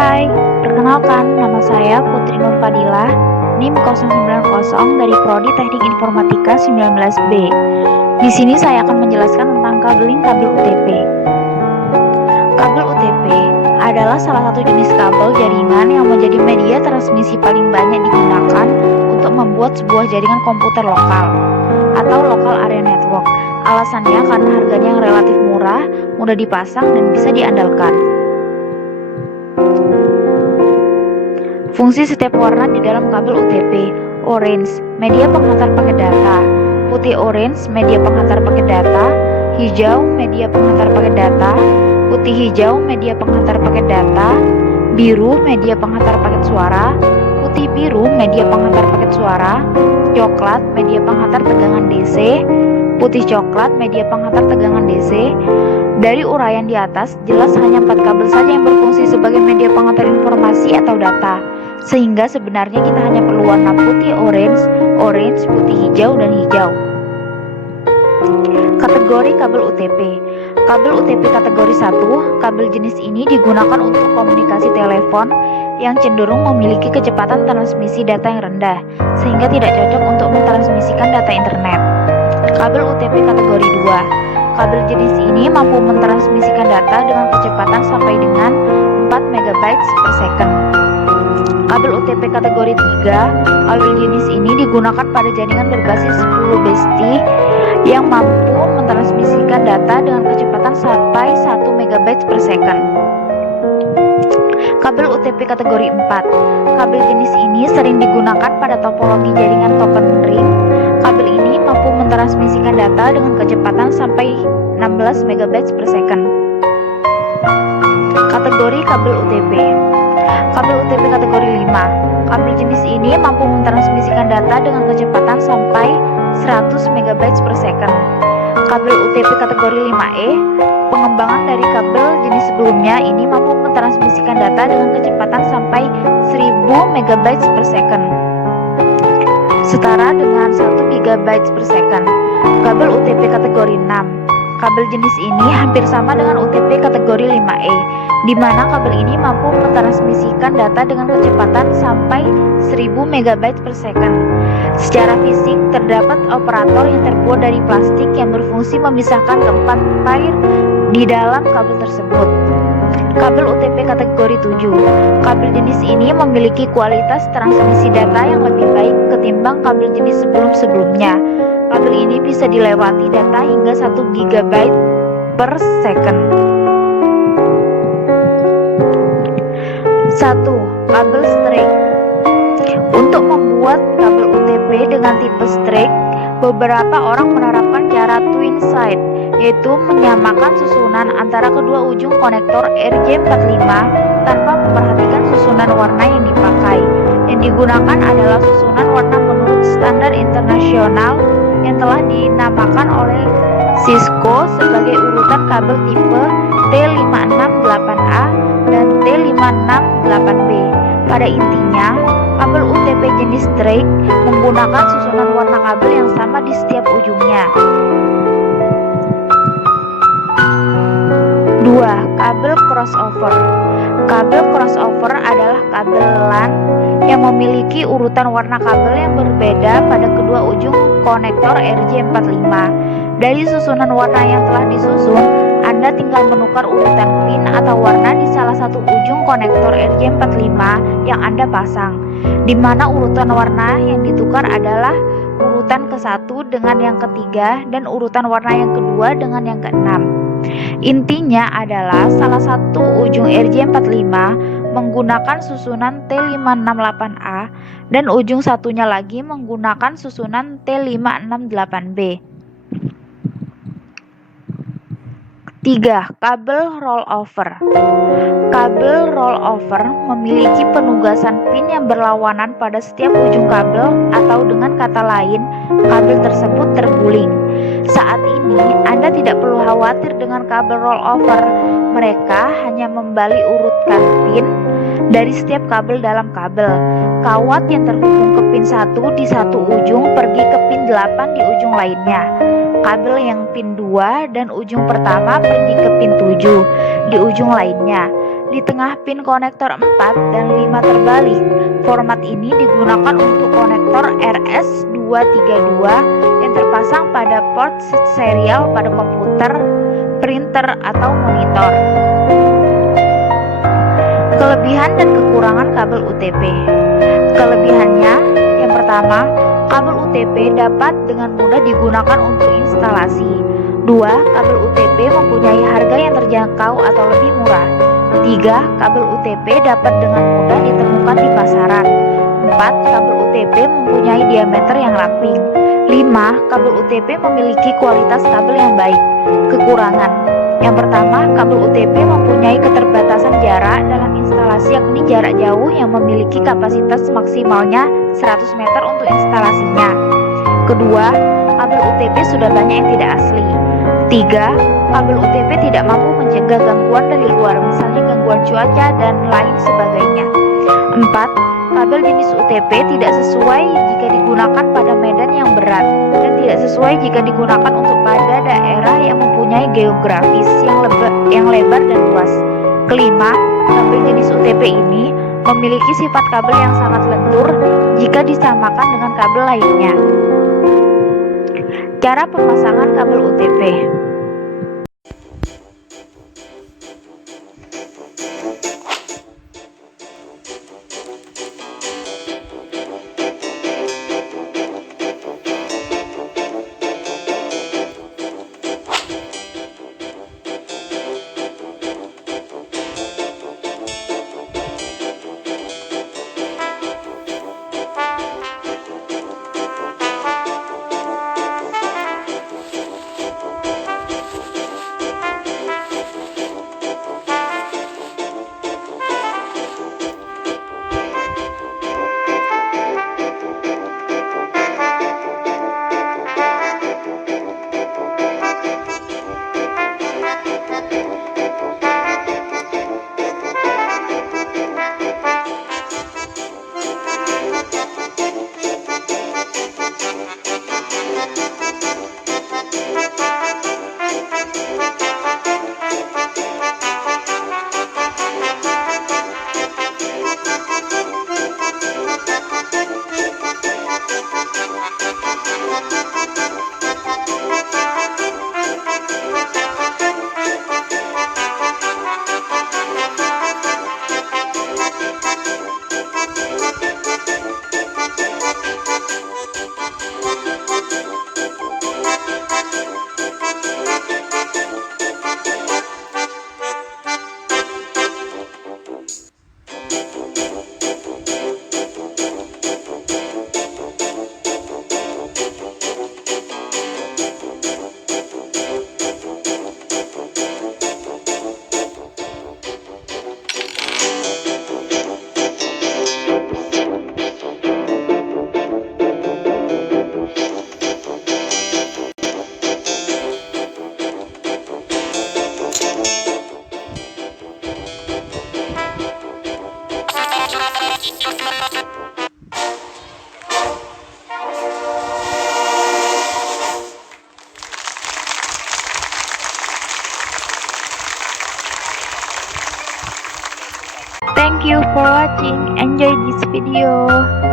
Hai, perkenalkan nama saya Putri Nur Fadilah, NIM 090 dari Prodi Teknik Informatika 19B. Di sini saya akan menjelaskan tentang kabeling kabel UTP. Kabel UTP adalah salah satu jenis kabel jaringan yang menjadi media transmisi paling banyak digunakan untuk membuat sebuah jaringan komputer lokal atau local area network. Alasannya karena harganya yang relatif murah, mudah dipasang, dan bisa diandalkan. Fungsi setiap warna di dalam kabel UTP. Orange, media penghantar paket data. Putih orange, media penghantar paket data. Hijau, media penghantar paket data. Putih hijau, media penghantar paket data. Biru, media penghantar paket suara. Putih biru, media penghantar paket suara. Coklat, media penghantar tegangan DC. Putih coklat, media penghantar tegangan DC. Dari uraian di atas, jelas hanya 4 kabel saja yang berfungsi sebagai media penghantar informasi atau data. Sehingga sebenarnya kita hanya perlu warna putih orange, putih hijau, dan hijau. Kategori kabel UTP. Kabel UTP kategori 1, kabel jenis ini digunakan untuk komunikasi telepon yang cenderung memiliki kecepatan transmisi data yang rendah, sehingga tidak cocok untuk mentransmisikan data internet. Kabel UTP kategori 2. Kabel jenis ini mampu mentransmisikan data dengan kecepatan sampai dengan 4 MB per second. Kabel UTP kategori 3, kabel jenis ini digunakan pada jaringan berbasis full besti yang mampu mentransmisikan data dengan kecepatan sampai 1 MB per second. Kabel UTP kategori 4. Kabel jenis ini sering digunakan pada topologi jaringan token ring. Kabel ini mampu mentransmisikan data dengan kecepatan sampai 16 MB per second. Kategori kabel UTP. Kabel UTP kategori 5. Kabel jenis ini mampu mentransmisikan data dengan kecepatan sampai 100 MB per second. Kabel UTP kategori 5E. Pengembangan dari kabel jenis sebelumnya ini mampu mentransmisikan data dengan kecepatan sampai 1000 MB per second, setara dengan 1 GB per second. Kabel UTP kategori 6. Kabel jenis ini hampir sama dengan UTP kategori 5E, di mana kabel ini mampu mentransmisikan data dengan kecepatan sampai 1000 MB per second. Secara fisik, terdapat operator yang terbuat dari plastik yang berfungsi memisahkan keempat pair di dalam kabel tersebut. Kabel UTP kategori 7. Kabel jenis ini memiliki kualitas transmisi data yang lebih baik ketimbang kabel jenis sebelum-sebelumnya. Kabel ini bisa dilewati data hingga 1 GB per second. 1. Kabel straight. Untuk membuat kabel UTP dengan tipe straight, beberapa orang menerapkan cara twin side, yaitu menyamakan susunan antara kedua ujung konektor RJ45 tanpa memperhatikan susunan warna yang dipakai. Yang digunakan adalah susunan warna menurut standar internasional yang telah dinamakan oleh Cisco sebagai urutan kabel tipe T568A dan T568B. Pada intinya, kabel UTP jenis straight menggunakan susunan warna kabel yang sama di setiap ujungnya. 2. Kabel crossover. Kabel crossover adalah kabel LAN yang memiliki urutan warna kabel yang berbeda pada kedua ujung konektor RJ45. Dari susunan warna yang telah disusun, Anda tinggal menukar urutan pin atau warna di salah satu ujung konektor RJ45 yang Anda pasang, di mana urutan warna yang ditukar adalah urutan ke-1 dengan yang ketiga dan urutan warna yang kedua dengan yang ke-6. Intinya adalah salah satu ujung RJ45 menggunakan susunan T568A dan ujung satunya lagi menggunakan susunan T568B. 3. Kabel rollover. Kabel rollover memiliki penugasan pin yang berlawanan pada setiap ujung kabel, atau dengan kata lain, kabel tersebut terguling. Saat ini, Anda tidak perlu khawatir dengan kabel rollover. Mereka hanya membalik urutkan pin dari setiap kabel dalam kabel. Kawat yang terhubung ke pin 1 di satu ujung pergi ke pin 8 di ujung lainnya. Kabel yang pin 2 dan ujung pertama pergi ke pin 7 di ujung lainnya. di tengah pin konektor 4 dan 5 terbalik. Format ini digunakan untuk konektor RS232 yang terpasang pada port serial pada komputer, printer, atau monitor. Kelebihan dan kekurangan kabel UTP. Kelebihannya, yang pertama, kabel UTP dapat dengan mudah digunakan untuk instalasi. 2. Kabel UTP mempunyai harga yang terjangkau atau lebih murah. 3. Kabel UTP dapat dengan mudah ditemukan di pasaran. 4. Kabel UTP mempunyai diameter yang ramping. 5. Kabel UTP memiliki kualitas kabel yang baik. Kekurangan. Yang pertama, kabel UTP mempunyai keterbatasan jarak dalam instalasi, yakni jarak jauh yang memiliki kapasitas maksimalnya 100 meter untuk instalasinya. Kedua, kabel UTP sudah banyak yang tidak asli. 3. Kabel UTP tidak mampu mencegah gangguan dari luar, misalnya gangguan cuaca dan lain sebagainya. 4. Kabel jenis UTP tidak sesuai jika digunakan pada medan yang berat dan tidak sesuai jika digunakan untuk pada daerah yang mempunyai geografis yang lebar dan luas. Kelima, kabel jenis UTP ini memiliki sifat kabel yang sangat lentur jika disamakan dengan kabel lainnya. Cara pemasangan kabel UTP. Thank you for watching. Enjoy this video.